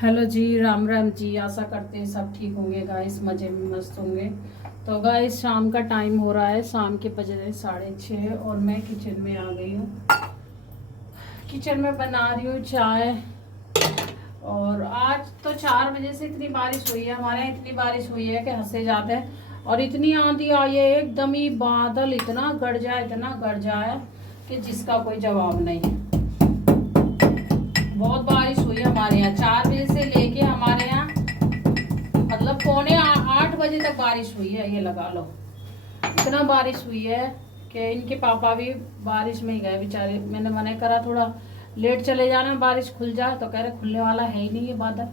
Hello जी, राम राम जी। आशा करते हैं सब ठीक होंगे गाइस, मज़े में मस्त होंगे। तो गाइस शाम का टाइम हो रहा है, शाम के बज रहे 6:30 और मैं किचन में आ गई हूँ। किचन में बना रही हूँ चाय। और आज तो 4 बजे से इतनी बारिश हुई है, हमारे यहाँ इतनी बारिश हुई है कि हंसे जाते हैं। और इतनी आंधी आई है, एकदम ही बादल इतना गड़ जाए कि जिसका कोई जवाब नहीं। बहुत बारिश हुई है हमारे यहाँ, 4 बजे से लेके हमारे यहाँ मतलब 7:45 तक बारिश हुई है, ये लगा लो। इतना बारिश हुई है कि इनके पापा भी बारिश में ही गए बेचारे। मैंने मना करा थोड़ा लेट चले जाना, बारिश खुल जाए, तो कह रहे खुलने वाला है ही नहीं ये बादल।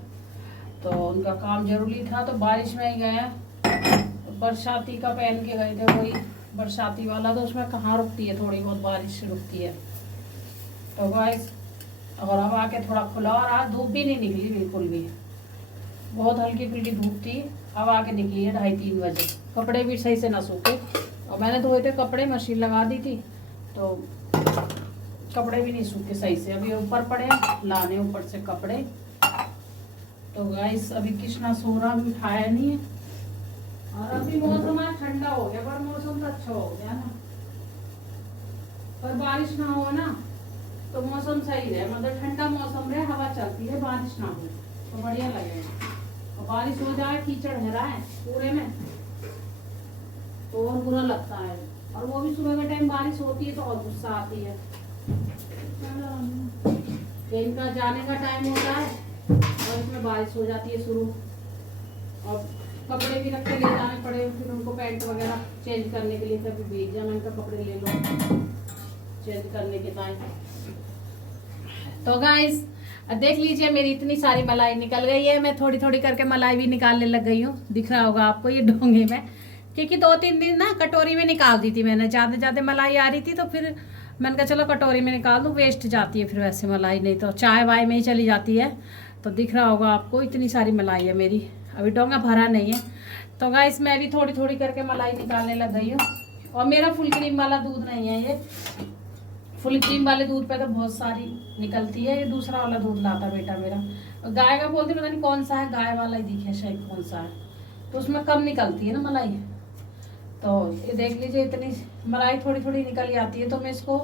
तो उनका काम जरूरी था तो बारिश में ही गए। तो बरसाती का पहन के गए थे, वही बरसाती वाला, तो उसमें कहाँ रुकती है, थोड़ी बहुत बारिश रुकती है। तो गाइस और अब आके थोड़ा खुला, और आज धूप भी नहीं निकली बिल्कुल भी, बहुत हल्की फुल्की धूप थी। अब आके निकली है 2:30-3 बजे। कपड़े भी सही से ना सूखे, और मैंने धोए थे कपड़े, मशीन लगा दी थी, तो कपड़े भी नहीं सूखे सही से। अभी ऊपर पड़े लाने, ऊपर से कपड़े। तो गाइस अभी कृष्णा सो रहा, भी उठाया नहीं है। और अभी मौसम आज ठंडा हो गया, पर मौसम तो अच्छा हो गया ना, पर बारिश ना हो ना तो मौसम सही रहे, मतलब ठंडा मौसम रहे, हवा चलती है, बारिश ना हो तो बढ़िया लगेगा। और बारिश हो जाए, कीचड़ है रहा है पूरे में, तो और बुरा लगता है। और वो भी सुबह के टाइम बारिश होती है तो और गुस्सा आती है। ट्रेन का जाने का टाइम होता है और इसमें बारिश हो जाती है शुरू, और कपड़े भी रख के ले जाने पड़े, फिर उनको पैंट वगैरह चेंज करने के लिए, कभी भीग जाए, मैंने कहा कपड़े ले लो चेंज करने के टाइम। तो गाइस देख लीजिए, मेरी इतनी सारी मलाई निकल गई है। मैं थोड़ी थोड़ी करके मलाई भी निकालने लग गई हूँ, दिख रहा होगा आपको ये डोंगे में, क्योंकि 2-3 दिन ना कटोरी में निकाल दी थी मैंने, ज़्यादा ज़्यादा मलाई आ रही थी, तो फिर मैंने कहा चलो कटोरी में निकाल दूँ, वेस्ट जाती है फिर वैसे मलाई, नहीं तो चाय वाय में ही चली जाती है। तो दिख रहा होगा आपको इतनी सारी मलाई है मेरी, अभी डोंगा भरा नहीं है। तो गाइस मैं भी थोड़ी थोड़ी करके मलाई निकालने लग गई हूँ। और मेरा फुल क्रीम वाला दूध नहीं है ये, फुल क्रीम वाले दूध पे तो बहुत सारी निकलती है, ये दूसरा वाला दूध लाता बेटा मेरा। गाय का बोलते पता नहीं कौन सा है, गाय वाला ही दिखे शायद कौन सा है, तो उसमें कम निकलती है ना मलाई। तो ये देख लीजिए इतनी मलाई थोड़ी थोड़ी निकल जाती है, तो मैं इसको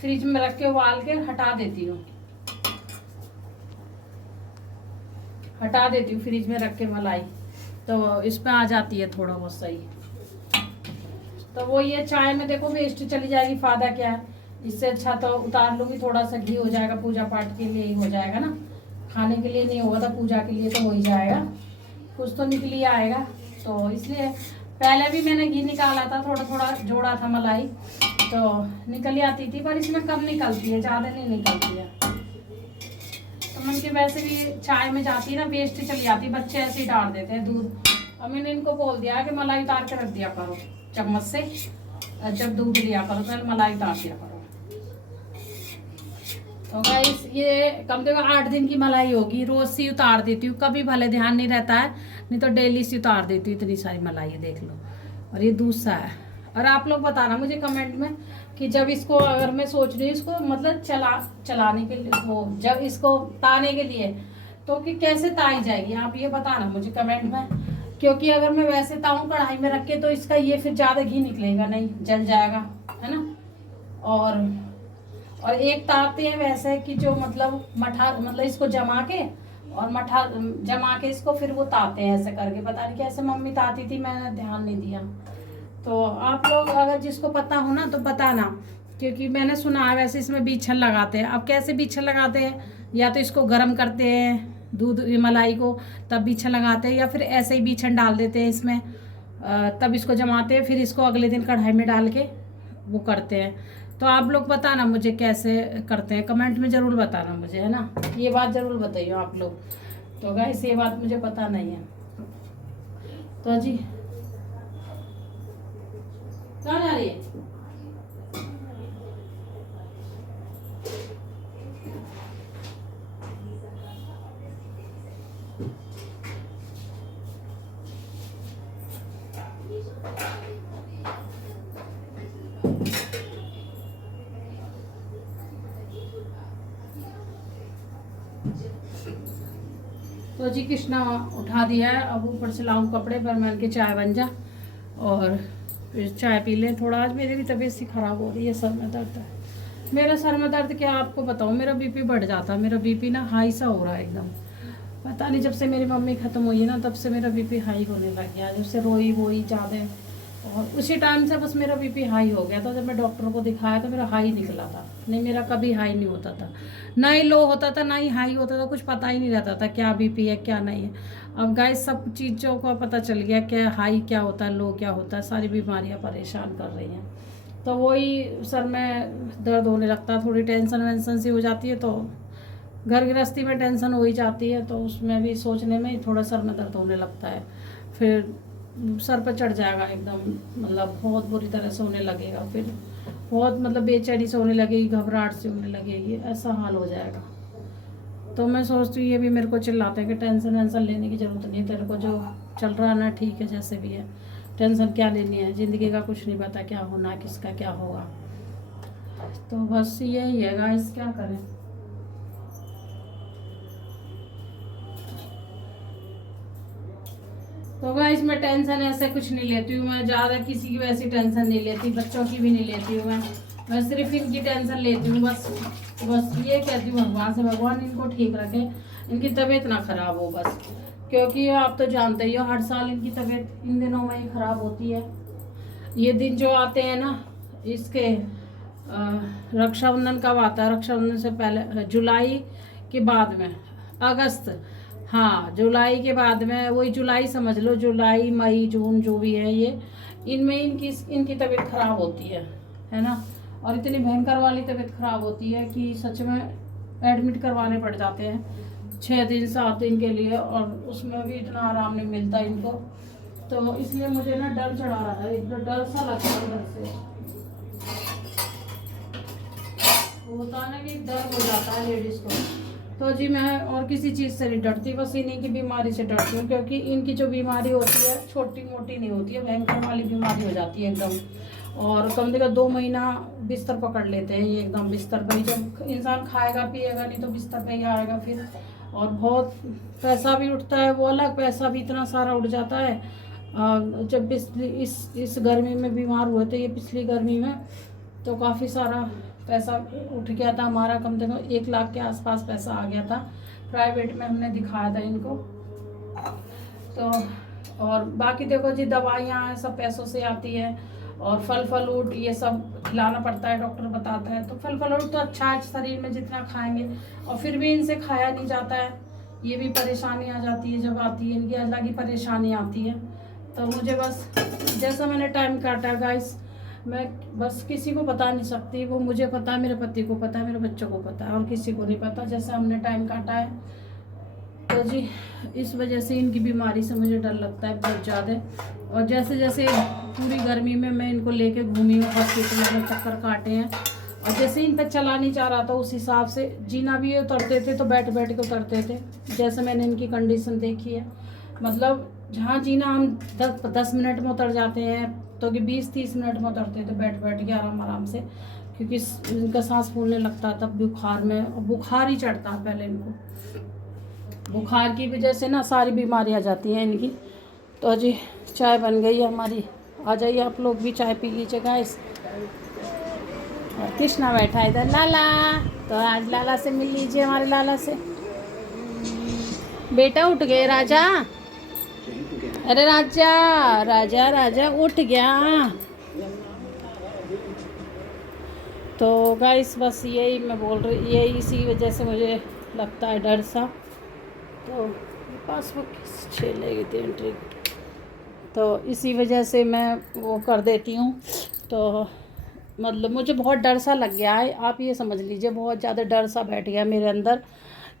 फ्रिज में रख के उबाल के हटा देती हूँ फ्रिज में रख के मलाई, तो इसमें आ जाती है थोड़ा बहुत सही। तो वो ये चाय में देखो वेस्ट चली जाएगी, फायदा क्या है। इससे अच्छा तो उतार लूंगी, थोड़ा सा घी हो जाएगा, पूजा पाठ के लिए ही हो जाएगा ना, खाने के लिए नहीं होगा तो पूजा के लिए तो हो ही जाएगा, कुछ तो निकल ही आएगा। तो इसलिए पहले भी मैंने घी निकाला था, थोड़ा थोड़ा जोड़ा था मलाई, तो निकल ही आती थी, पर इसमें कम निकलती है, ज़्यादा नहीं निकलती है। तो मन के वैसे भी चाय में जाती है ना, वेस्ट चली जाती है, बच्चे ऐसे ही डाल देते हैं दूध। और मैंने इनको बोल दिया कि मलाई उतार के रख दिया करो चम्मच से, जब दूध लिया करो पहले मलाई उतार दिया करो। तो गाइस ये कम से कम 8 दिन की मलाई होगी, रोज सी उतार देती हूँ, कभी भले ध्यान नहीं रहता है, नहीं तो डेली सी उतार देती हूँ, इतनी सारी मलाई है देख लो। और ये दूसरा है। और आप लोग बताना मुझे कमेंट में कि जब इसको, अगर मैं सोच रही हूँ इसको मतलब चलाने के लिए, वो जब इसको ताने के लिए, तो कि कैसे ताई जाएगी, आप ये बताना मुझे कमेंट में। क्योंकि अगर मैं वैसे ताऊं कढ़ाई में रख के, तो इसका ये फिर ज़्यादा घी निकलेगा नहीं, जल जाएगा, है ना। और एक ताते हैं वैसे कि जो मतलब मठा, मतलब इसको जमा के, और मठा जमा के इसको फिर वो ताते हैं ऐसे करके, पता नहीं कैसे मम्मी ताती थी, मैंने ध्यान नहीं दिया। तो आप लोग अगर जिसको पता हो ना तो बताना, क्योंकि मैंने सुना है वैसे इसमें बीछन लगाते हैं। अब कैसे बीछन लगाते हैं, या तो इसको गर्म करते हैं दूध मलाई को, तब बीछन लगाते हैं, या फिर ऐसे ही बीछन डाल देते हैं इसमें, तब इसको जमाते हैं, फिर इसको अगले दिन कढ़ाई में डाल के वो करते हैं। तो आप लोग बताना मुझे कैसे करते हैं, कमेंट में ज़रूर बताना मुझे, है ना, ये बात ज़रूर बताइए आप लोग। तो गाइस ये बात मुझे पता नहीं है। तो जी कहाँ जा रही है? तो जी कृष्णा उठा दिया है, अब ऊपर से लाऊं कपड़े पर मैं उनकी चाय बन जा और फिर चाय पी लें थोड़ा। आज मेरी भी तबीयत सी ख़राब हो रही है, सर में दर्द है। मेरा सर में दर्द क्या आपको बताऊँ, मेरा बीपी बढ़ जाता है, मेरा बीपी ना हाई सा हो रहा है एकदम। पता नहीं जब से मेरी मम्मी ख़त्म हुई है ना तब से मेरा बीपी हाई होने लग गया, जब से रोई वोई ज़्यादा, और उसी टाइम से बस मेरा बीपी हाई हो गया था। जब मैं डॉक्टर को दिखाया तो मेरा हाई निकला था, नहीं मेरा कभी हाई नहीं होता था, ना ही लो होता था ना ही हाई होता था, कुछ पता ही नहीं रहता था क्या बीपी है क्या नहीं है। अब गाइस सब चीज़ों का पता चल गया, क्या हाई क्या होता है, लो क्या होता है, सारी बीमारियाँ परेशान कर रही हैं। तो वही सर में दर्द होने लगता है, थोड़ी टेंशन वेंशन सी हो जाती है, तो घर गृहस्थी में टेंशन हो ही जाती है, तो उसमें भी सोचने में ही थोड़ा सर में दर्द होने लगता है। फिर सर पर चढ़ जाएगा एकदम, मतलब बहुत बुरी तरह से होने लगेगा, फिर बहुत मतलब बेचैनी से होने लगेगी, घबराहट से होने लगेगी, ऐसा हाल हो जाएगा। तो मैं सोचती हूँ ये भी मेरे को चिल्लाते हैं कि टेंशन वेंशन लेने की ज़रूरत नहीं, तेरे को जो चल रहा है ना ठीक है जैसे भी है, टेंशन क्या लेनी है, ज़िंदगी का कुछ नहीं पता क्या होना है किसका क्या होगा। तो बस यही है गाइस, क्या करें। तो गाइस मैं टेंशन ऐसे कुछ नहीं लेती हूँ, मैं ज़्यादा किसी की वैसी टेंशन नहीं लेती, बच्चों की भी नहीं लेती हूँ मैं सिर्फ इनकी टेंशन लेती हूँ बस। बस ये कहती हूँ भगवान से, भगवान इनको ठीक रखे, इनकी तबीयत ना ख़राब हो बस, क्योंकि आप तो जानते ही हो हर साल इनकी तबीयत इन दिनों में ही ख़राब होती है। ये दिन जो आते हैं ना इसके रक्षाबंधन कब आता है, रक्षाबंधन से पहले जुलाई के बाद में, अगस्त, हाँ जुलाई के बाद में, वही जुलाई समझ लो, जुलाई मई जून जो भी है ये, इनमें इनकी तबीयत खराब होती है ना। और इतनी भयंकर वाली तबीयत खराब होती है कि सच में एडमिट करवाने पड़ जाते हैं 6 दिन 7 दिन के लिए, और उसमें भी इतना आराम नहीं मिलता इनको। तो इसलिए मुझे ना डर चढ़ा रहा है, एक डर सा लगता है अंदर से, होता है ना कि डर हो जाता है लेडीज को। तो जी मैं और किसी चीज़ से नहीं डरती, बस इन्हीं की बीमारी से डरती हूँ, क्योंकि इनकी जो बीमारी होती है छोटी मोटी नहीं होती है, भयंकर वाली बीमारी हो जाती है एकदम। और कम से कम 2 महीना बिस्तर पकड़ लेते हैं ये, एकदम बिस्तर पर ही, जब इंसान खाएगा पिएगा नहीं तो बिस्तर पर ही आएगा फिर। और बहुत पैसा भी उठता है, वो अलग पैसा भी इतना सारा उठ जाता है। जब इस गर्मी में बीमार हुए थे, ये पिछली गर्मी में, तो काफ़ी सारा पैसा उठ गया था हमारा, कम से कम 1 लाख के आसपास पैसा आ गया था। प्राइवेट में हमने दिखाया था इनको। तो और बाकी देखो जी दवाइयाँ हैं सब पैसों से आती है, और फल फ्रूट ये सब खिलाना पड़ता है, डॉक्टर बताता है। तो फल फ्रूट तो अच्छा है शरीर में जितना खाएंगे, और फिर भी इनसे खाया नहीं जाता है, ये भी परेशानी आ जाती है, जब आती है इनकी अलग ही परेशानी आती है। तो मुझे बस जैसा मैंने टाइम काटा गाइस, मैं बस किसी को बता नहीं सकती, वो मुझे पता है, मेरे पति को पता है, मेरे बच्चों को पता है, और किसी को नहीं पता जैसे हमने टाइम काटा है। तो जी इस वजह से इनकी बीमारी से मुझे डर लगता है बहुत ज़्यादा। और जैसे जैसे पूरी गर्मी में मैं इनको लेके घूमी हूँ, हॉस्पिटल में चक्कर काटे हैं, और जैसे इन पर चला नहीं चाह रहा था उस हिसाब से जीना भी उतरते थे, तो बैठ बैठ के उतरते थे। जैसे मैंने इनकी कंडीशन देखी है, मतलब जहाँ जीना हम 10 मिनट में उतर जाते हैं, तो कि 20-30 मिनट में उतरते थे बैठ बैठ के आराम आराम से, क्योंकि इनका सांस फूलने लगता था बुखार में, और बुखार ही चढ़ता है पहले इनको, बुखार की वजह से ना सारी बीमारी आ जाती हैं इनकी। तो जी चाय बन गई है हमारी, आ जाइए आप लोग भी चाय पी लीजिए गाइस। कृष्णा बैठा है इधर, लाला, तो आज लाला से मिल लीजिए, हमारे लाला से। बेटा उठ गए राजा, अरे राजा राजा राजा उठ गया। तो गाइस बस यही मैं बोल रही, यही इसी वजह से मुझे लगता है डर सा। तो पासबुक छः लेगी थी एंट्री, तो इसी वजह से मैं वो कर देती हूँ। तो मतलब मुझे बहुत डर सा लग गया है, आप ये समझ लीजिए, बहुत ज़्यादा डर सा बैठ गया मेरे अंदर,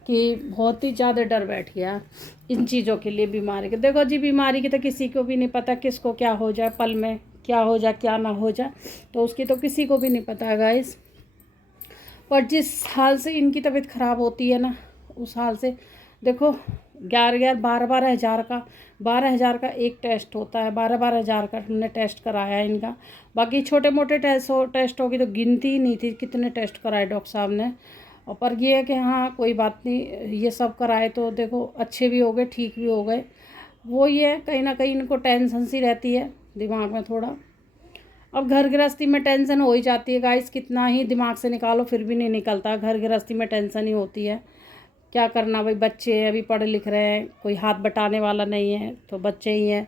कि बहुत ही ज़्यादा डर बैठ गया इन चीज़ों के लिए, बीमारी के। देखो जी बीमारी की तो किसी को भी नहीं पता, किसको क्या हो जाए, पल में क्या हो जाए क्या ना हो जाए, तो उसकी तो किसी को भी नहीं पता गाइस। पर जिस हाल से इनकी तबीयत ख़राब होती है ना, उस हाल से देखो 12,000 का एक टेस्ट होता है, 12,000 का हमने टेस्ट कराया है इनका। बाकी छोटे मोटे टेस्ट होगी तो गिनती ही नहीं थी कितने टेस्ट कराए डॉक्टर साहब ने। और पर ये है कि हाँ कोई बात नहीं, ये सब कराए तो देखो अच्छे भी हो गए, ठीक भी हो गए। वो ये है कहीं ना कहीं इनको टेंशन सी रहती है दिमाग में थोड़ा। अब घर गृहस्थी में टेंशन हो ही जाती है गाइस, कितना ही दिमाग से निकालो फिर भी नहीं निकलता। घर गृहस्थी में टेंशन ही होती है। क्या करना भाई, बच्चे हैं अभी, पढ़ लिख रहे हैं, कोई हाथ बटाने वाला नहीं है, तो बच्चे ही हैं।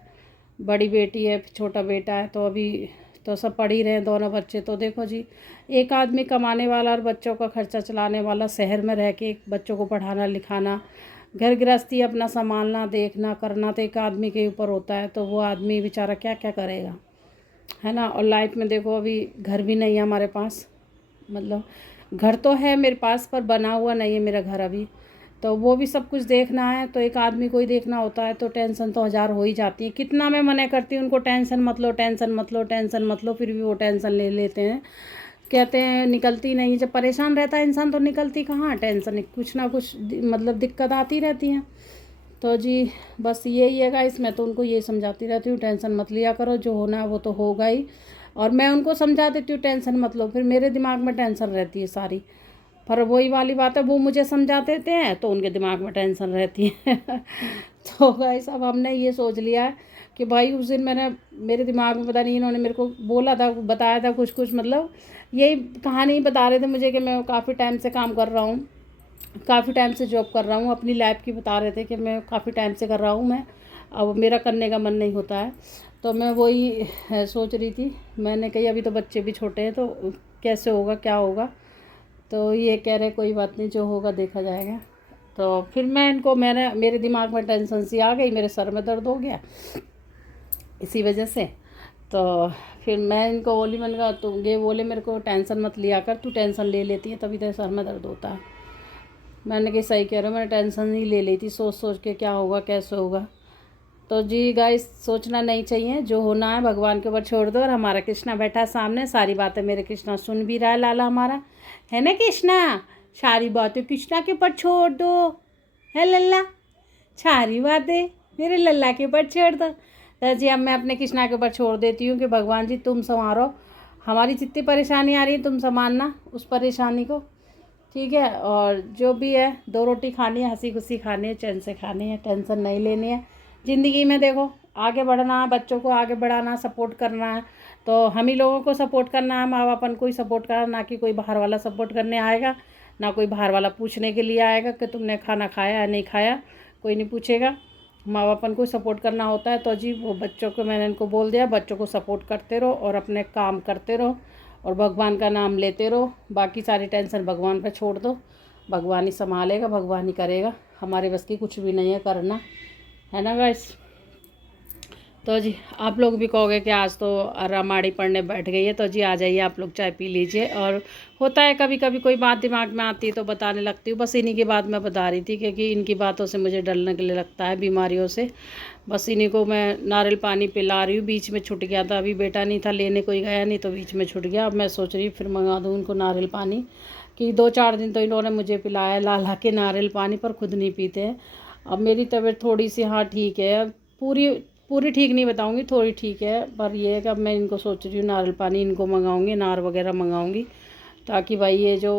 बड़ी बेटी है, छोटा बेटा है, तो अभी तो सब पढ़ ही रहे हैं दोनों बच्चे। तो देखो जी, एक आदमी कमाने वाला और बच्चों का खर्चा चलाने वाला, शहर में रह के बच्चों को पढ़ाना लिखाना, घर गृहस्थी अपना संभालना देखना करना तो एक आदमी के ऊपर होता है। तो वो आदमी बेचारा क्या क्या करेगा, है ना। और लाइफ में देखो अभी घर भी नहीं है हमारे पास, मतलब घर तो है मेरे पास पर बना हुआ नहीं है मेरा घर अभी। तो वो भी सब कुछ देखना है, तो एक आदमी को ही देखना होता है, तो टेंशन तो हज़ार हो ही जाती है। कितना मैं मना करती हूँ उनको, टेंशन मत लो, टेंशन मत लो, टेंशन मत लो, फिर भी वो टेंशन ले लेते हैं। कहते हैं निकलती नहीं। जब परेशान रहता है इंसान तो निकलती कहाँ टेंशन, कुछ ना कुछ मतलब दिक्कत आती रहती है। तो जी बस यही है गाइस, मैं तो उनको ये समझाती रहती हूँ टेंशन मत लिया करो, जो होना है वो तो होगा ही। और मैं उनको समझा देती हूँ टेंशन मत लो, फिर मेरे दिमाग में टेंशन रहती है सारी। पर वही वाली बात है, वो मुझे समझा देते हैं तो उनके दिमाग में टेंशन रहती है। तो गाइस अब हमने ये सोच लिया है कि भाई उस दिन मेरे दिमाग में पता नहीं इन्होंने मेरे को बोला था, बताया था कुछ कुछ, मतलब यही कहानी बता रहे थे मुझे कि मैं काफ़ी टाइम से काम कर रहा हूँ, काफ़ी टाइम से जॉब कर रहा हूँ, अपनी लाइफ की बता रहे थे कि मैं काफ़ी टाइम से कर रहा हूँ मैं, अब मेरा करने का मन नहीं होता है। तो मैं वही सोच रही थी, मैंने कही अभी तो बच्चे भी छोटे हैं तो कैसे होगा क्या होगा। तो ये कह रहे कोई बात नहीं, जो होगा देखा जाएगा। तो फिर मेरे दिमाग में टेंशन सी आ गई, मेरे सर में दर्द हो गया इसी वजह से। तो फिर मैं इनको बोली, मैंने कहा तुम ये बोले मेरे को टेंशन मत लिया कर, तू टेंशन ले लेती है तभी तेरे सर में दर्द होता है। मैंने कहा सही कह रहे हो, मैंने टेंशन ही ले ली थी सोच सोच के क्या होगा कैसे होगा। तो जी गाइस सोचना नहीं चाहिए, जो होना है भगवान के ऊपर छोड़ दो। और हमारा कृष्णा बैठा है सामने, सारी बातें मेरे कृष्णा सुन भी रहा है, लाला हमारा, है ना कृष्णा। सारी बातें कृष्णा के ऊपर छोड़ दो, है लल्ला, सारी बातें मेरे लल्ला के ऊपर छोड़ दो। तो जी अब मैं अपने कृष्णा के ऊपर छोड़ देती हूँ कि भगवान जी तुम संवारो, हमारी जितनी परेशानी आ रही है तुम संभालना उस परेशानी को, ठीक है। और जो भी है 2 रोटी खानी है, हंसी खुशी खानी है, चैन से खानी है, टेंशन नहीं लेनी है। ज़िंदगी में देखो आगे बढ़ना है, बच्चों को आगे बढ़ाना, सपोर्ट करना है, तो हम ही लोगों को सपोर्ट करना है, माँ बापन को ही सपोर्ट करना, ना कि कोई बाहर वाला सपोर्ट करने आएगा, ना कोई बाहर वाला पूछने के लिए आएगा कि तुमने खाना खाया या नहीं खाया, कोई नहीं पूछेगा। माँ बापन को सपोर्ट करना होता है। तो जी वो बच्चों को मैंने इनको बोल दिया, बच्चों को सपोर्ट करते रहो और अपने काम करते रहो और भगवान का नाम लेते रहो, बाकी सारी टेंशन भगवान पर छोड़ दो, भगवान ही संभालेगा, भगवान ही करेगा, हमारे बस की कुछ भी नहीं है करना, है ना गाइस। तो जी आप लोग भी कहोगे कि आज तो रामायण पढ़ने बैठ गई है, तो जी आ जाइए आप लोग, चाय पी लीजिए। और होता है कभी कभी कोई बात दिमाग में आती है तो बताने लगती हूँ, बस इन्हीं की बात मैं बता रही थी क्योंकि इनकी बातों से मुझे डर लगने लगता है, बीमारियों से। बस इन्हीं को मैं नारियल पानी पिला रही हूँ, बीच में छूट गया था, अभी बेटा नहीं था लेने, कोई गया नहीं तो बीच में छूट गया। अब मैं सोच रही हूँ फिर मंगा दूँ उनको नारियल पानी, कि 2-4 दिन तो इन्होंने मुझे पिलाया ला ला के नारियल पानी, पर खुद नहीं पीते हैं। अब मेरी तबीयत थोड़ी सी हाँ ठीक है, पूरी पूरी ठीक नहीं बताऊंगी, थोड़ी ठीक है, पर ये है कि अब मैं इनको सोच रही हूँ नारियल पानी इनको मंगाऊंगी, नार वगैरह मंगाऊंगी, ताकि भाई ये जो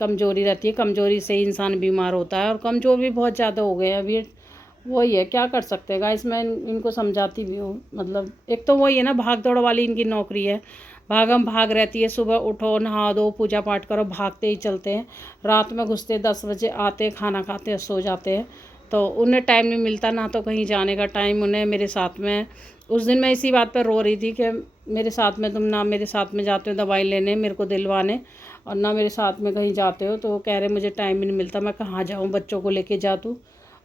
कमज़ोरी रहती है, कमज़ोरी से ही इंसान बीमार होता है, और कमज़ोर भी बहुत ज़्यादा हो गए हैं अभी। वही है, क्या कर सकते हैं गाइस, मैं इनको समझाती भी हूँ। मतलब एक तो वही है ना, भाग दौड़ वाली इनकी नौकरी है, भागम भाग रहती है, सुबह उठो नहा दो पूजा पाठ करो, भागते ही चलते हैं, रात में घुसते 10 बजे आते, खाना खाते सो जाते हैं, तो उन्हें टाइम नहीं मिलता ना, तो कहीं जाने का टाइम उन्हें मेरे साथ में। उस दिन मैं इसी बात पर रो रही थी कि मेरे साथ में तुम ना मेरे साथ में जाते हो दवाई लेने मेरे को दिलवाने, और ना मेरे साथ में कहीं जाते हो, तो वो कह रहे मुझे टाइम ही नहीं मिलता, मैं कहाँ जाऊँ, बच्चों को लेके जा तू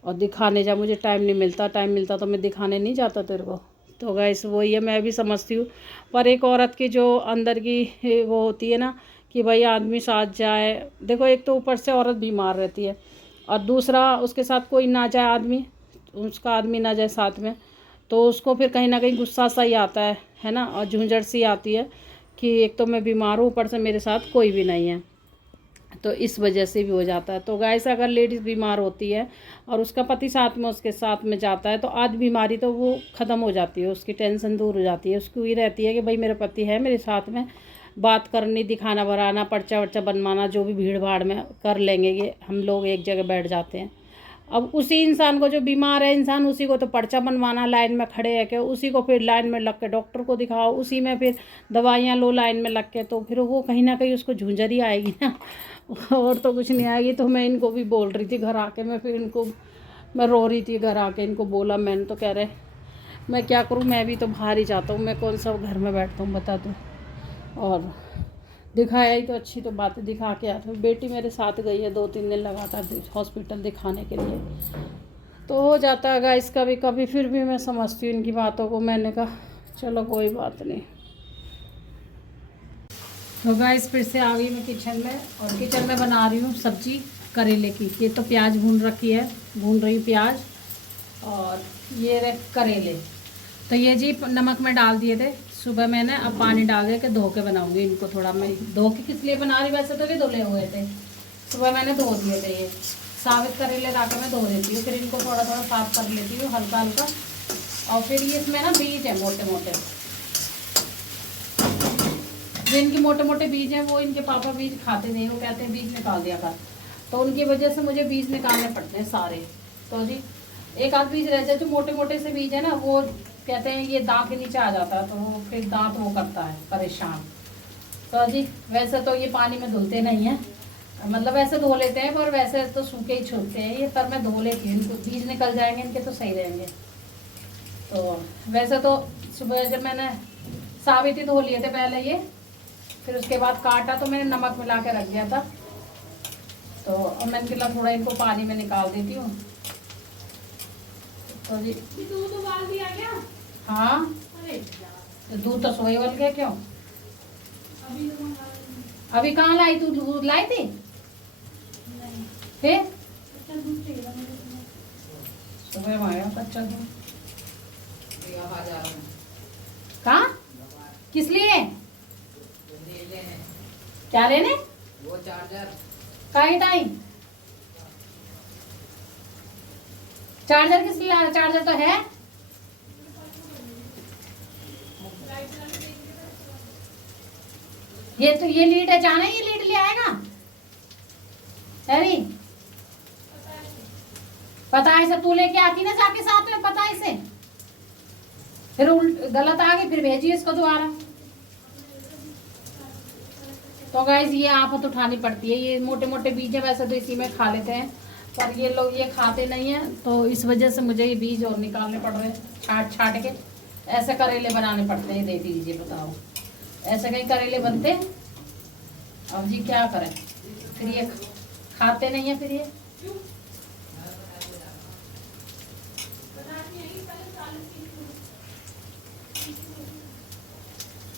और दिखाने जा, मुझे टाइम नहीं मिलता, टाइम मिलता तो मैं दिखाने नहीं जाता तेरे को। तो गाइस वही है, मैं भी समझती हूँ, पर एक औरत की जो अंदर की वो होती है ना कि भाई आदमी साथ जाए। देखो एक तो ऊपर से औरत बीमार रहती है, और दूसरा उसके साथ कोई ना जाए आदमी, उसका आदमी ना जाए साथ में, तो उसको फिर कहीं ना कहीं गुस्सा सा ही आता है ना, और झुंझट सी आती है कि एक तो मैं बीमार हूँ, ऊपर से मेरे साथ कोई भी नहीं है, तो इस वजह से भी हो जाता है। तो गाइस अगर लेडीज़ बीमार होती है और उसका पति साथ में उसके साथ में जाता है, तो आधी बीमारी तो वो ख़त्म हो जाती है, उसकी टेंशन दूर हो जाती है, उसको ये रहती है कि भाई मेरा पति है मेरे साथ में, बात करनी, दिखाना बनाना, पर्चा वर्चा बनवाना, जो भी भीड़ भाड़ में कर लेंगे, ये हम लोग एक जगह बैठ जाते हैं। अब उसी इंसान को, जो बीमार है इंसान, उसी को तो पर्चा बनवाना, लाइन में खड़े है के, उसी को फिर लाइन में लग के डॉक्टर को दिखाओ, उसी में फिर दवाइयाँ लो लाइन में लग के, तो फिर वो कहीं ना कहीं उसको झुंझरी आएगी ना और तो कुछ नहीं आएगी। तो मैं इनको भी बोल रही थी घर आके, मैं फिर इनको मैं रो रही थी घर आके, इनको बोला मैंने, तो कह रहे मैं क्या करूँ, मैं भी तो बाहर ही जाता हूँ, मैं कौन सा घर में बैठता हूँ बता दो। और दिखाया ही तो अच्छी तो बात है, दिखा के आता हूँ। बेटी मेरे साथ गई है 2-3 दिन लगातार हॉस्पिटल दिखाने के लिए, तो हो जाता है गाइस कभी कभी, फिर भी मैं समझती हूँ इनकी बातों को। मैंने कहा चलो कोई बात नहीं। तो गाइस फिर से आ गई मैं किचन में, और किचन में बना रही हूँ सब्जी करेले की। ये तो प्याज भून रखी है, भून रही प्याज, और ये रहे करेले। तो ये जी नमक में डाल दिए थे सुबह मैंने, अब पानी डाल दे के धो के बनाऊंगी इनको। थोड़ा मैं धो के किस लिए बना रही, वैसे तो भी धुले हुए थे, सुबह मैंने धो दिए थे। ये साबित करेले ला के मैं धो देती हूँ, फिर इनको थोड़ा थोड़ा साफ कर लेती हूँ हल्का हल्का। और फिर ये इसमें ना बीज है मोटे मोटे, जो इनके मोटे मोटे बीज हैं, वो इनके पापा बीज खाते नहीं, वो कहते हैं बीज निकाल दिया कर, तो उनकी वजह से मुझे बीज निकालने पड़ते हैं सारे। तो जी एक आध बीज रह जाए, जो मोटे मोटे से बीज है ना, वो कहते हैं ये दांत के नीचे आ जाता है, तो वो फिर दांत वो करता है परेशान। तो जी वैसे तो ये पानी में धुलते नहीं हैं, मतलब वैसे धो लेते हैं, पर वैसे तो सूखे ही छूटते हैं ये, पर मैं धो लेती हूँ इनको, बीज निकल जाएंगे इनके तो सही रहेंगे। तो वैसे तो सुबह जब मैंने साबित ही धो लिए थे पहले ये, फिर उसके बाद काटा तो मैंने नमक मिला के रख दिया था। तो अब मैं इनके लिए थोड़ा इनको पानी में निकाल देती हूँ। तो जी दूध उबाल दिया क्या? हाँ तो दूध तो सुबह उबल गया। क्यों अभी कहाँ लाई तू? दूध लाई थी? फिर सुबह आया कच्चा दूध। कहाँ किस लिए? क्या लेने? वो चार्जर काहे टाइम? चार्जर किस लिए लाना? चार्जर तो है। ये तो ये लीड है, जाना ये लीड ले आएगा। अरे पता है सब, तू लेके आती ना जाके साथ में, पता है इसे, फिर गलत आ गई, फिर भेजिए इसको दोबारा। तो गाइस ये आफत उठानी पड़ती है, ये मोटे मोटे बीज है, वैसे तो इसी में खा लेते हैं, पर ये लोग ये खाते नहीं हैं, तो इस वजह से मुझे ये बीज और निकालने पड़ रहे हैं, छाट छाट के। ऐसे करेले बनाने पड़ते हैं, दे दीजिए बताओ, ऐसे कहीं करेले बनते हैं? अब जी क्या करें, फिर ये खाते नहीं है, फिर ये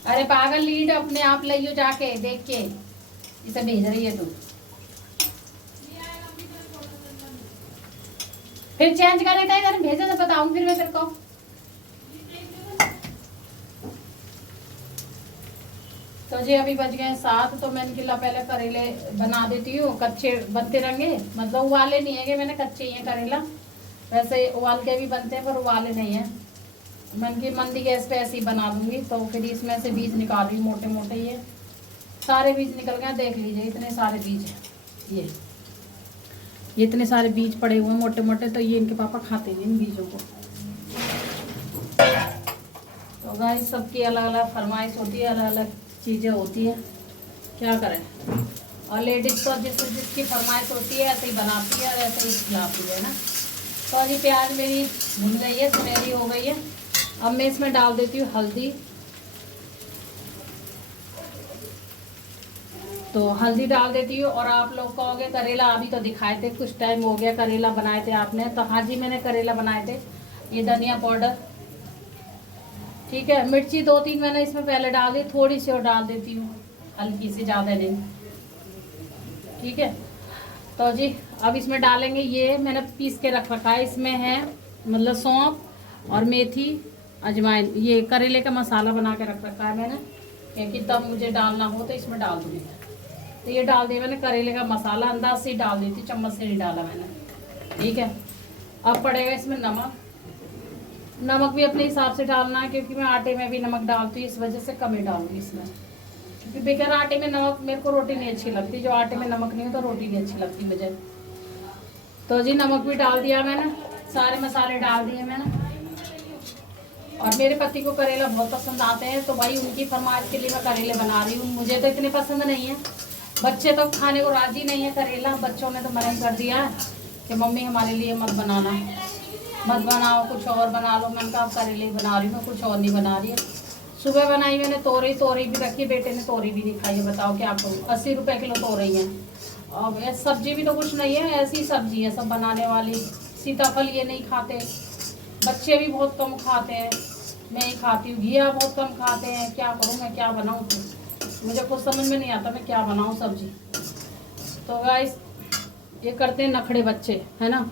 अरे पागल, लीड अपने आप लियो जाके देख के, इसे भेज रही है तू, फिर चेंज कर देता है इधर, भेजा तो बताऊं फिर मैं तेरे को। तो जी अभी बज गए 7, तो मैं इनके लिए पहले करेले बना देती हूँ, कच्चे बनते रहेंगे, मतलब उबाले नहीं है कि मैंने, कच्चे ही है करेला, वैसे उबाल के भी बनते हैं पर उबाले नहीं है। मैं इनकी मंदी गैस पे ऐसे ही बना दूंगी। तो फिर इसमें से बीज निकाल रही हूँ मोटे मोटे, ये सारे बीज निकल गए, देख लीजिए इतने सारे बीज हैं, ये इतने सारे बीज पड़े हुए हैं मोटे मोटे, तो ये इनके पापा खाते नहीं इन बीजों को। तो गाइस सबकी अलग अलग फरमाइश होती है, अलग अलग चीज़ें होती है, क्या करें। और लेडीज़ तो जिसकी फरमाइश होती है ऐसे ही बनाती है और ऐसे ही खिलाती है ना। तो अभी प्याज मेरी भुन गई है, सुनहरी हो गई है। अब मैं इसमें डाल देती हूँ हल्दी। तो हल्दी डाल देती हूँ। और आप लोग कहोगे करेला अभी तो दिखाए थे, कुछ टाइम हो गया करेला बनाए थे आपने, तो हाँ जी मैंने करेला बनाए थे। ये धनिया पाउडर, ठीक है, मिर्ची 2-3 मैंने इसमें पहले डाल दी, थोड़ी सी और डाल देती हूँ, हल्की सी, ज़्यादा नहीं, ठीक है। तो जी अब इसमें डालेंगे, ये मैंने पीस के रख रखा है, इसमें है मतलब सौंफ और मेथी, अजवाइन, ये करेले का मसाला बना के रख रखा है मैंने, क्योंकि तब मुझे डालना हो तो इसमें डाल दूँगी। तो ये डाल दिया मैंने करेले का मसाला, अंदाज से ही डाल दी थी, चम्मच से नहीं डाला मैंने, ठीक है। अब पड़ेगा इसमें नमक। नमक भी अपने हिसाब से डालना है, क्योंकि मैं आटे में भी नमक डालती हूँ, इस वजह से कम ही डालूंगी इसमें, क्योंकि बेकार आटे में नमक, मेरे को रोटी नहीं अच्छी लगती, जो आटे में नमक नहीं हो तो रोटी नहीं अच्छी लगती मुझे। तो जी नमक भी डाल दिया मैंने, सारे मसाले डाल दिए मैंने। और मेरे पति को करेला बहुत पसंद आते हैं, तो भाई उनकी फरमाइश के लिए मैं करेले बना रही हूँ। मुझे तो इतने पसंद नहीं है, बच्चे तो खाने को राजी नहीं है करेला। बच्चों ने तो मना कर दिया कि मम्मी हमारे लिए मत बनाना, मत बनाओ, कुछ और बना लो। मैंने कहा करेले बना रही हूँ, कुछ और नहीं बना रही है। सुबह बनाई मैंने तोरई, तोरई भी रखी, बेटे ने तोरई भी नहीं खाई है। बताओ क्या करूँ, 80 रुपये किलो तोरई है। और सब्जी भी तो कुछ नहीं है, ऐसी सब्जी है सब बनाने वाली। सीताफल ये नहीं खाते, बच्चे भी बहुत कम खाते हैं, मैं ही खाती हूँ। घिया बहुत कम खाते हैं। क्या करूँ मैं, क्या बनाऊँ, मुझे कुछ समझ में नहीं आता मैं क्या बनाऊँ सब्जी। तो गाइस ये करते हैं नखड़े बच्चे, है ना।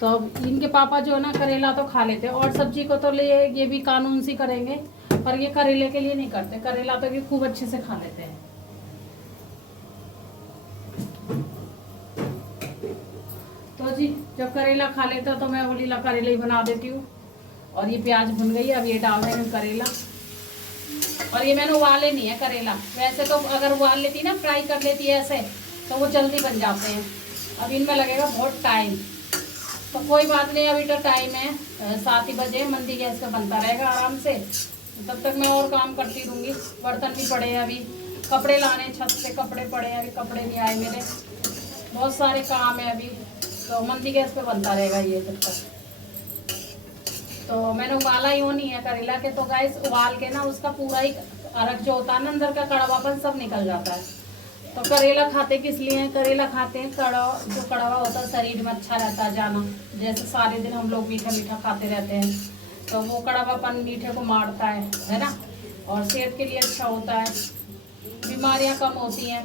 तो इनके पापा जो है ना करेला तो खा लेते हैं, और सब्जी को तो ये भी कानून सी करेंगे, पर ये करेले के लिए नहीं करते। करेला तो ये खूब अच्छे से खा लेते हैं। तो जी जब करेला खा लेते हो तो मैं बोली ला करेला ही बना देती हूँ। और ये प्याज भुन गई, अब ये डाल देंगे करेला। और ये मैंने उबाले नहीं है करेला, वैसे तो अगर उबाल लेती ना, फ्राई कर लेती है ऐसे, तो वो जल्दी बन जाते हैं। अब इनमें लगेगा बहुत टाइम, तो कोई बात नहीं, अभी तो टाइम है, 7 ही बजे, मंदी गैस पे बनता रहेगा आराम से। तब तक मैं और काम करती रहूँगी। बर्तन भी पड़े हैं, अभी कपड़े लाने, छत पे कपड़े पड़े हैं, अभी कपड़े नहीं आए मेरे, बहुत सारे काम है अभी। तो मंदी गैस पे बनता रहेगा ये जब तक। तो मैंने उबाला ही नहीं है करेला के, तो गाइस उबाल के ना उसका पूरा ही अरक जो होता है ना अंदर का, कड़वापन सब निकल जाता है। तो करेला खाते किस लिए हैं, करेला खाते हैं जो कड़वा होता है शरीर में अच्छा रहता है जाना। जैसे सारे दिन हम लोग मीठा मीठा खाते रहते हैं, तो वो कड़वापन मीठे को मारता है ना, और सेहत के लिए अच्छा होता है, बीमारियां कम होती हैं।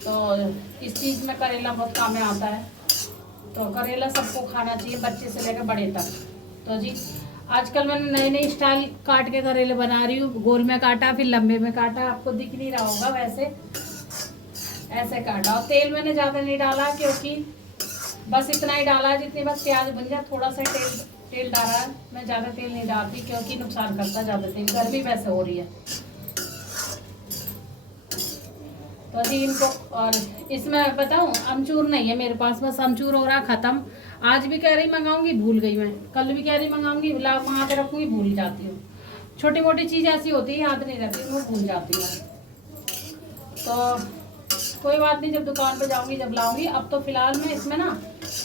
तो इस चीज़ में करेला बहुत काम में आता है। तो करेला सबको खाना चाहिए, बच्चे से लेकर बड़े तक। तो जी आजकल मैंने नए नए स्टाइल काट के करेले बना रही हूँ। गोल में काटा, फिर लंबे में काटा, आपको दिख नहीं रहा होगा, वैसे ऐसे काटा। और तेल मैंने ज़्यादा नहीं डाला, क्योंकि बस इतना ही डाला जितनी बस प्याज बन जाए, थोड़ा सा तेल डाला है। मैं ज़्यादा तेल नहीं डालती, क्योंकि नुकसान करता ज़्यादा तेल, गर्मी वैसे हो रही है। तो जी इनको, और इसमें बताऊँ अमचूर नहीं है मेरे पास, बस अमचूर हो रहा ख़त्म। आज भी कह रही मंगाऊंगी, भूल गई मैं। कल भी कह रही मंगाऊंगी, वहाँ पे रखूँगी, भूल जाती हूँ। छोटी मोटी चीज़ ऐसी होती है, याद नहीं रहती, वो भूल जाती है। तो कोई बात नहीं, जब दुकान पे जाऊंगी जब लाऊंगी। अब तो फिलहाल मैं इसमें ना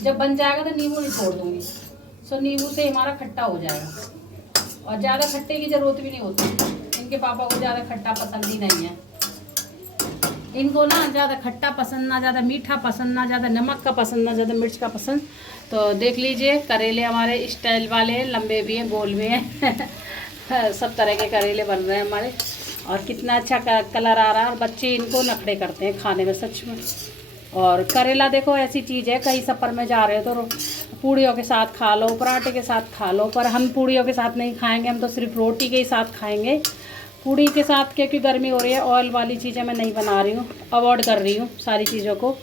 जब बन जाएगा तो नींबू निचोड़ दूंगी, सो नींबू से हमारा खट्टा हो जाएगा। और ज़्यादा खट्टे की ज़रूरत भी नहीं होती, इनके पापा को ज़्यादा खट्टा पसंद ही नहीं है। इनको ना ज़्यादा खट्टा पसंद, ना ज़्यादा मीठा पसंद, ना ज़्यादा नमक का पसंद, ना ज़्यादा मिर्च का पसंद। तो देख लीजिए करेले हमारे स्टाइल वाले हैं, लंबे भी हैं, गोल भी हैं सब तरह के करेले बन रहे हैं हमारे। और कितना अच्छा कलर आ रहा है, और बच्चे इनको नखड़े करते हैं खाने में सच में। और करेला देखो ऐसी चीज़ है, कहीं सफ़र में जा रहे हो तो पूड़ियों के साथ खा लो, पराठे के साथ खा लो, पर हम पूड़ियों के साथ नहीं खाएंगे, हम तो सिर्फ रोटी के ही साथ खाएंगे। पूड़ी के साथ, क्योंकि गर्मी हो रही है, ऑयल वाली चीज़ें मैं नहीं बना रही हूँ, अवॉइड कर रही हूँ सारी चीज़ों को,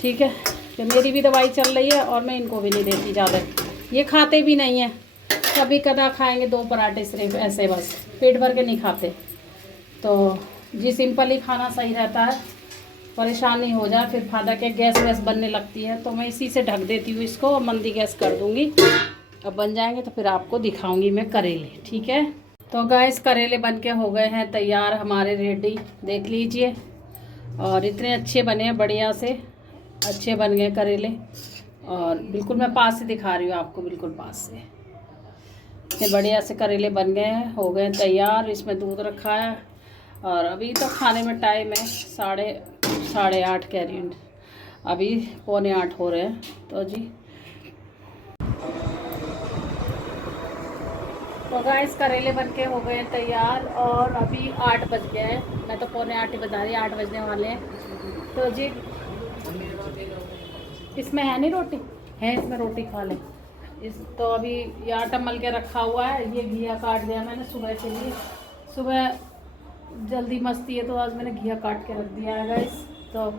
ठीक है। तो मेरी भी दवाई चल रही है, और मैं इनको भी नहीं देती ज़्यादा, ये खाते भी नहीं हैं। कभी कदा खाएंगे 2 पराठे सिर्फ, ऐसे बस, पेट भर के नहीं खाते। तो जी सिंपल ही खाना सही रहता है, परेशानी हो जाए फिर फायदा क्या, गैस वैस बनने लगती है। तो मैं इसी से ढक देती हूँ इसको, और मंदी गैस कर दूँगी। अब बन जाएंगे तो फिर आपको दिखाऊंगी मैं करेले, ठीक है। तो गैस करेले बन के हो गए हैं तैयार हमारे, रेडी, देख लीजिए। और इतने अच्छे बने हैं, बढ़िया से अच्छे बन गए करेले। और बिल्कुल मैं पास से दिखा रही हूँ आपको, बिल्कुल पास से इतने बढ़िया से करेले बन गए हैं, हो गए तैयार। इसमें दूध रखा है, और अभी तो खाने में टाइम है, साढ़े 8 कह रही हूँ, अभी 7:45 हो रहे हैं। तो जी तो गाइस करेले बन के हो गए तैयार, और अभी 8 बज गए हैं, मैं तो 7:45 ही बता रही, 8 बजने वाले हैं। तो जी इसमें है नहीं रोटी, है इसमें रोटी खा लें इस। तो अभी ये आटा मल के रखा हुआ है, ये घिया काट दिया मैंने सुबह के लिए, सुबह जल्दी मस्ती है तो आज मैंने घिया काट के रख दिया है गाइस। तो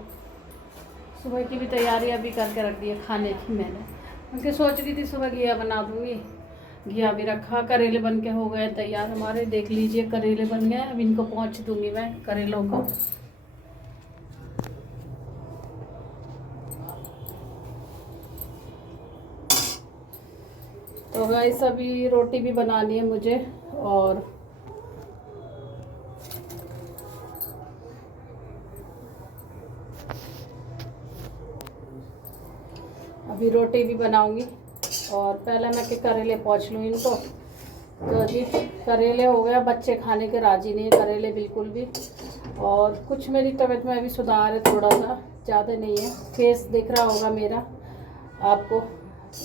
सुबह की भी तैयारी अभी करके रख दी है खाने की मैंने, क्योंकि सोच रही थी सुबह घिया बना दूँगी, घिया भी रखा। करेले बन के हो गए तैयार हमारे, देख लीजिए करेले बन गए। अब इनको पहुँच दूंगी मैं करेलों को। तो गाइस अभी रोटी भी बनानी है मुझे, और अभी रोटी भी बनाऊंगी। और पहले मैं कि करेले पहुँच लूँ इनको। तो जी करेले हो गया, बच्चे खाने के राजी नहीं है करेले बिल्कुल भी। और कुछ मेरी तबीयत में अभी सुधार है, थोड़ा सा, ज़्यादा नहीं है। फेस दिख रहा होगा मेरा आपको,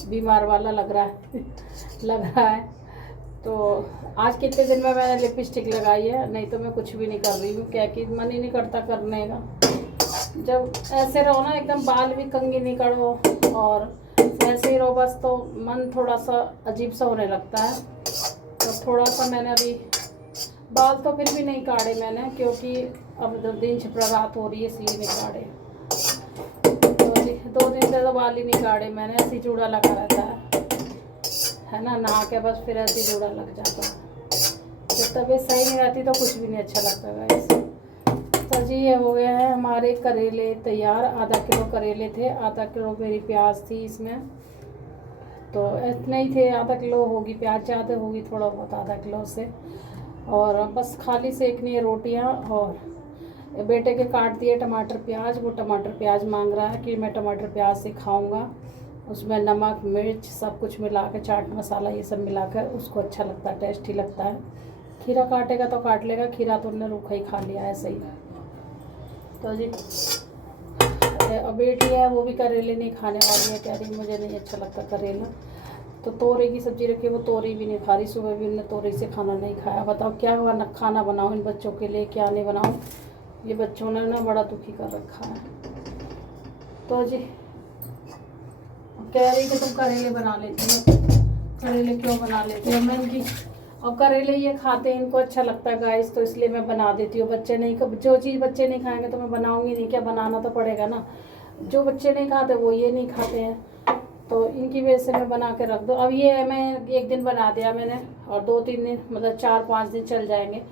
बीमार वाला लग रहा है लग रहा है। तो आज कितने दिन में मैंने लिपस्टिक लगाई है, नहीं तो मैं कुछ भी नहीं कर रही हूँ, क्या कि मन ही नहीं करता करने का। जब ऐसे रहो ना, एकदम बाल भी कंघी नहीं करो और ऐसे ही रहो बस, तो मन थोड़ा सा अजीब सा होने लगता है। तो थोड़ा सा मैंने अभी बाल तो फिर भी नहीं काटे मैंने, क्योंकि अब दिन छिपड़ा रात हो रही है इसलिए नहीं काटे। तो 2 दिन से तो बाल ही नहीं काटे मैंने, ऐसे जूड़ा लगा रहता है ना, नहा के बस फिर ऐसे जूड़ा लग जाता है। जब तबीयत सही नहीं रहती तो कुछ भी नहीं अच्छा लगता गाइस। तो जी ये हो गया है हमारे करेले तैयार। आधा किलो करेले थे, आधा किलो मेरी प्याज थी इसमें, तो इतने ही थे। आधा किलो होगी प्याज, ज़्यादा होगी थोड़ा बहुत आधा किलो से। और बस खाली सेकनी है रोटियाँ। और बेटे के काट दिए टमाटर प्याज, वो टमाटर प्याज मांग रहा है कि मैं टमाटर प्याज से खाऊंगा। उसमें नमक मिर्च सब कुछ मिला के, चाट मसाला ये सब मिला कर उसको अच्छा लगता है, टेस्टी लगता है। खीरा काटेगा तो काट लेगा, खीरा तो उन्होंने रूखा ही खा लिया है सही। तो जी बेटी है वो भी करेले नहीं खाने वाली है, कह रही मुझे नहीं अच्छा लगता करेला। तो तोरी की सब्ज़ी रखी, वो तोरी भी नहीं खा रही। सुबह भी उन्होंने तोरी से खाना नहीं खाया। बताओ क्या हुआ, खाना बनाओ इन बच्चों के लिए, क्या नहीं बनाऊँ। ये बच्चों ने ना बड़ा दुखी कर रखा है। तो जी कह रही कि तुम करेले बना लेती हो, करेले क्यों बना लेती हो। मैं इनकी, और करेले ये खाते हैं, इनको अच्छा लगता है गाइस, तो इसलिए मैं बना देती हूँ। बच्चे नहीं, जो चीज़ बच्चे नहीं खाएंगे तो मैं बनाऊँगी नहीं, क्या बनाना तो पड़ेगा ना। जो बच्चे नहीं खाते वो ये नहीं खाते हैं, तो इनकी वजह से मैं बना के रख दो। अब ये मैं 1 दिन बना दिया मैंने, और 2-3 दिन मतलब 4-5 दिन चल जाएंगे,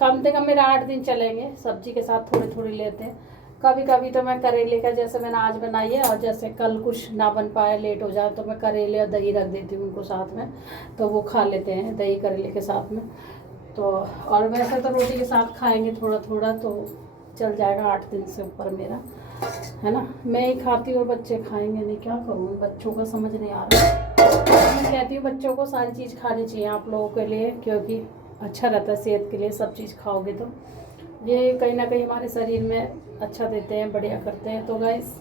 कम से कम मेरा 8 दिन चलेंगे। सब्जी के साथ थोड़ी थोड़ी लेते हैं। कभी कभी तो मैं करेले का, जैसे मैंने आज बनाई है, और जैसे कल कुछ ना बन पाए, लेट हो जाए, तो मैं करेले और दही रख देती हूँ उनको साथ में, तो वो खा लेते हैं दही करेले के साथ में। तो और वैसे तो रोटी के साथ खाएंगे थोड़ा थोड़ा, तो चल जाएगा 8 दिन से ऊपर मेरा, है ना। मैं ही खाती हूँ और बच्चे खाएंगे नहीं, क्या करूँ, बच्चों का समझ नहीं आ रहा। मैं कहती हूँ बच्चों को सारी चीज़ खानी चाहिए आप लोगों के लिए, क्योंकि अच्छा रहता है सेहत के लिए। सब चीज़ खाओगे तो ये कहीं ना कहीं हमारे शरीर में अच्छा देते हैं, बढ़िया करते हैं। तो गाइस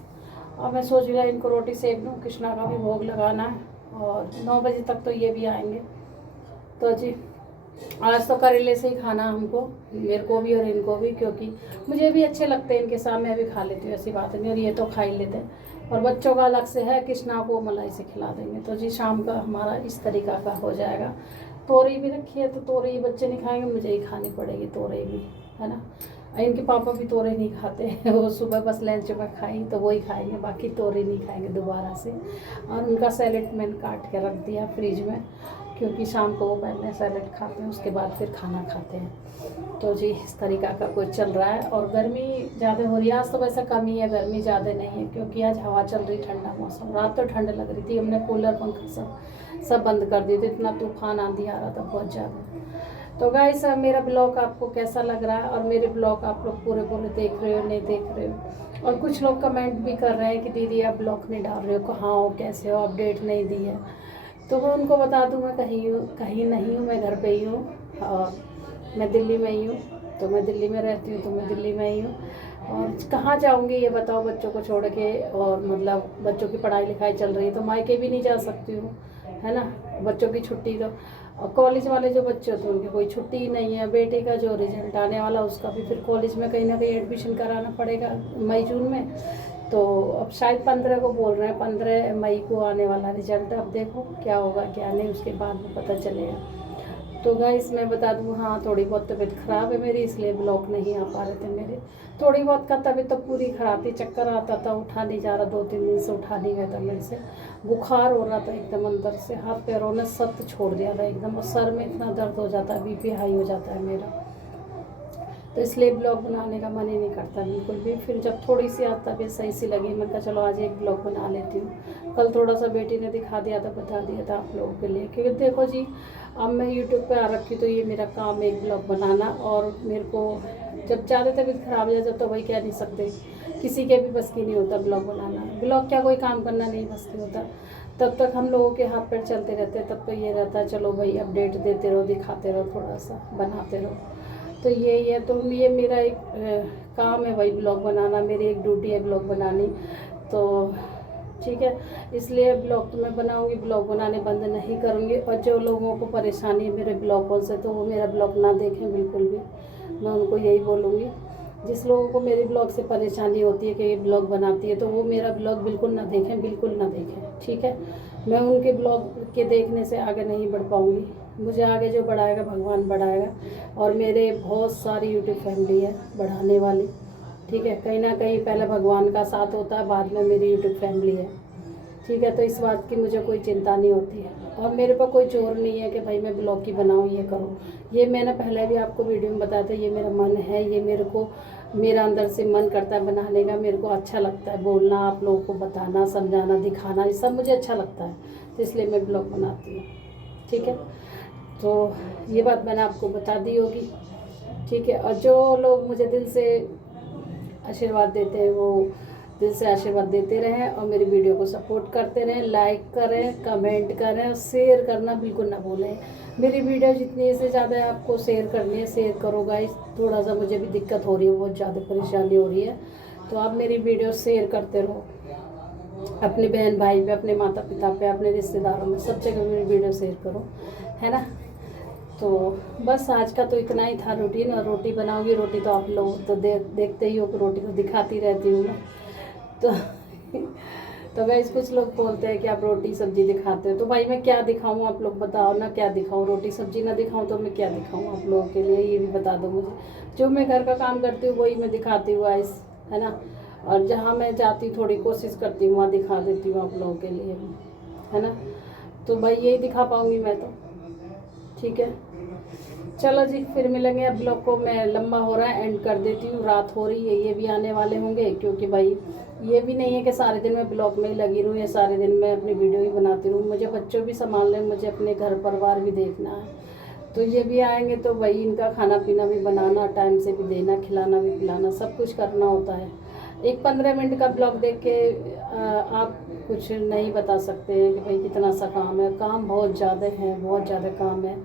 अब मैं सोच रहा इनको रोटी सेक दूँ, कृष्णा का भी भोग लगाना है, और 9 बजे तक तो ये भी आएंगे। तो जी आज तो करेले से ही खाना हमको, मेरे को भी और इनको भी, क्योंकि मुझे भी अच्छे लगते हैं इनके साथ, मैं भी खा लेती हूँ, ऐसी बात नहीं। और ये तो खा ही लेते हैं, और बच्चों का अलग से है, कृष्णा को मलाई से खिला देंगे। तो जी शाम का हमारा इस तरीक़ा का हो जाएगा। तोरई भी रखी है, तो तोरई बच्चे नहीं खाएंगे, मुझे ही खानी पड़ेगी तोरई भी, है ना। इनके पापा भी तोरई नहीं खाते हैं, वो सुबह बस लंच में खाई तो वही खाएंगे, बाकी तोरई नहीं खाएंगे दोबारा से। और उनका सैलेड मैंने काट के रख दिया फ्रिज में, क्योंकि शाम को वो पहले सैलेड खाते हैं, उसके बाद फिर खाना खाते हैं। तो जी इस तरीक़ा का कुछ चल रहा है। और गर्मी ज़्यादा हो रही है, आज तो वैसा कम ही है, गर्मी ज़्यादा नहीं है, क्योंकि आज हवा चल रही, ठंडा मौसम। रात तो ठंड लग रही थी, हमने कूलर पंखा सब बंद कर दिए थे, इतना तूफान आंधी आ रहा था बहुत ज़्यादा। तो गाइस मेरा ब्लॉग आपको कैसा लग रहा है, और मेरे ब्लॉग आप लोग पूरे देख रहे हो नहीं देख रहे हो। और कुछ लोग कमेंट भी कर रहे हैं कि दीदी आप ब्लॉग नहीं डाल रहे हो, कहाँ हो, कैसे हो, अपडेट नहीं दी है। तो मैं उनको बता दूँ मैं कहीं नहीं हूँ, मैं घर पे ही हूँ, और मैं दिल्ली में ही हूँ। तो मैं दिल्ली में रहती हूँ, तो मैं दिल्ली में ही हूँ। और कहाँ जाऊँगी ये बताओ, बच्चों को छोड़ के। और मतलब बच्चों की पढ़ाई लिखाई चल रही है, तो मायके भी नहीं जा सकती हूँ, है ना। बच्चों की छुट्टी तो, और कॉलेज वाले जो बच्चे होते हैं उनकी कोई छुट्टी ही नहीं है। बेटे का जो रिजल्ट आने वाला, उसका भी फिर कॉलेज में कहीं ना कहीं एडमिशन कराना पड़ेगा मई जून में। तो अब शायद 15 को बोल रहे हैं, 15 मई को आने वाला रिजल्ट। अब देखो क्या होगा क्या नहीं, उसके बाद में पता चलेगा। तो गाइस मैं बता दूँ, हाँ थोड़ी बहुत तबीयत ख़राब है मेरी, इसलिए ब्लॉग नहीं आ पा रहे थे मेरे। थोड़ी बहुत का तबीयत तो पूरी ख़राब थी, चक्कर आता था, उठा नहीं जा रहा, 2-3 दिन से उठा नहीं गया था मेरे से। बुखार हो रहा था एकदम अंदर से, हाथ पैरों ने सख्त छोड़ दिया था एकदम, और सर में इतना दर्द हो जाता है, बीपी हाई हो जाता है मेरा। तो इसलिए ब्लॉग बनाने का मन ही नहीं करता बिल्कुल भी। फिर जब थोड़ी सी आज तबीयत सही सी लगी, मैं कहा चलो आज एक ब्लॉग बना लेती हूँ। कल थोड़ा सा बेटी ने दिखा दिया था, बता दिया था आप लोगों के लिए, क्योंकि देखो जी अब मैं यूट्यूब पे आ रखी, तो ये मेरा काम है एक ब्लॉग बनाना। और मेरे को जब ज़्यादा तबीयत ख़राब हो जाए तो वही कह नहीं सकते, किसी के भी बस की नहीं होता ब्लॉग बनाना। ब्लॉग क्या कोई काम करना नहीं बस की होता, तब तक हम लोगों के हाथ पैर चलते रहते हैं, तब तो ये रहता है चलो भाई अपडेट देते रहो, दिखाते रहो, थोड़ा सा बनाते रहो। तो यही है, तो ये मेरा एक काम है भाई ब्लॉग बनाना, मेरी एक ड्यूटी है ब्लॉग बनानी। तो ठीक है, इसलिए ब्लॉग तो मैं बनाऊंगी, ब्लॉग बनाने बंद नहीं करूंगी। और जो लोगों को परेशानी है मेरे ब्लॉगों से, तो वो मेरा ब्लॉग ना देखें बिल्कुल भी, मैं उनको यही बोलूँगी। जिस लोगों को मेरे ब्लॉग से परेशानी होती है कि ये ब्लॉग बनाती है, तो वो मेरा ब्लॉग बिल्कुल ना देखें, बिल्कुल ना देखें, ठीक है। मैं उनके ब्लॉग के देखने से आगे नहीं बढ़ पाऊँगी, मुझे आगे जो बढ़ाएगा भगवान बढ़ाएगा। और मेरे बहुत सारी यूट्यूब फैमिली है बढ़ाने वाली, ठीक है। कहीं ना कहीं पहले भगवान का साथ होता है, बाद में मेरी यूट्यूब फैमिली है, ठीक है। तो इस बात की मुझे कोई चिंता नहीं होती है, और मेरे पर कोई जोर नहीं है कि भाई मैं ब्लॉग की बनाऊँ, ये करूँ। ये मैंने पहले भी आपको वीडियो में बताया था, ये मेरा मन है, ये मेरे को मेरा अंदर से मन करता है बनाने का। मेरे को अच्छा लगता है बोलना, आप लोगों को बताना, समझाना, दिखाना, ये सब मुझे अच्छा लगता है, तो इसलिए मैं ब्लॉग बनाती हूँ, ठीक है। तो ये बात मैंने आपको बता दी होगी, ठीक है। और जो लोग मुझे दिल से आशीर्वाद देते हैं, वो दिल से आशीर्वाद देते रहें, और मेरी वीडियो को सपोर्ट करते रहें, लाइक करें, कमेंट करें, और शेयर करना बिल्कुल ना भूलें। मेरी वीडियो जितनी से ज़्यादा आपको शेयर करनी है, शेयर करो गाइस। थोड़ा सा मुझे भी दिक्कत हो रही है, बहुत ज़्यादा परेशानी हो रही है, तो आप मेरी वीडियो शेयर करते रहो, अपने बहन भाई पे, अपने माता पिता पे, अपने रिश्तेदारों में, सब जगह मेरी वीडियो शेयर करो, है ना। तो बस आज का तो इतना ही था रूटीन। और रोटी बनाऊंगी, रोटी तो आप लोग तो देखते ही हो कि रोटी तो दिखाती रहती हूँ मैं। तो गाइस कुछ लोग बोलते हैं कि आप रोटी सब्जी दिखाते हो, तो भाई मैं क्या दिखाऊँ, आप लोग बताओ ना, क्या दिखाऊँ। रोटी सब्जी ना दिखाऊँ तो मैं क्या दिखाऊँ आप लोगों के लिए, ये भी बता दो मुझे। जो मैं घर का काम करती हूँ वही मैं दिखाती हूँ गाइस, है ना। और जहाँ मैं जाती हूँ थोड़ी कोशिश करती हूँ वहाँ दिखा देती हूँ आप लोगों के लिए, है ना। तो भाई यही दिखा पाऊँगी मैं तो, ठीक है। चलो जी, फिर मिलेंगे। अब ब्लॉग को मैं लंबा हो रहा है, एंड कर देती हूँ, रात हो रही है, ये भी आने वाले होंगे, क्योंकि भाई ये भी नहीं है कि सारे दिन मैं ब्लॉग में ही लगी रहूँ या सारे दिन मैं अपनी वीडियो ही बनाती रहूँ। मुझे बच्चों भी संभालने, मुझे अपने घर परिवार भी देखना है, तो ये भी आएंगे, तो भाई इनका खाना पीना भी बनाना, टाइम से भी देना, खिलाना भी पिलाना, सब कुछ करना होता है। एक 15 मिनट का ब्लॉग देख के आप कुछ नहीं बता सकते हैं कि भाई कितना सा काम है। काम बहुत ज़्यादा है, बहुत ज़्यादा काम है।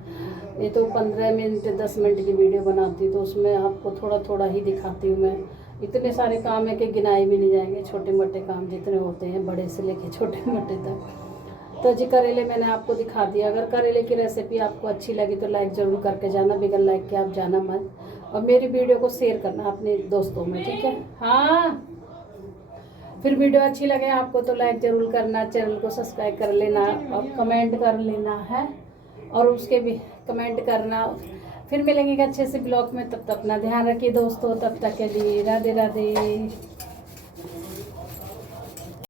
ये तो 15 मिनट 10 मिनट की वीडियो बनाती हूँ, तो उसमें आपको थोड़ा थोड़ा ही दिखाती हूँ मैं। इतने सारे काम है कि गिनाए भी नहीं जाएंगे, छोटे मोटे काम जितने होते हैं, बड़े से लेके छोटे मोटे तक। तो जी करेले मैंने आपको दिखा दिया। अगर करेले की रेसिपी आपको अच्छी लगी तो लाइक ज़रूर करके जाना, बगैर लाइक के आप जाना मत। और मेरी वीडियो को शेयर करना अपने दोस्तों में, ठीक है। हाँ, फिर वीडियो अच्छी लगे आपको तो लाइक ज़रूर करना, चैनल को सब्सक्राइब कर लेना, और कमेंट कर लेना है, और उसके भी कमेंट करना। फिर मिलेंगे अच्छे से ब्लॉग में, तब तक अपना ध्यान रखिए दोस्तों। तब तक के लिए राधे राधे।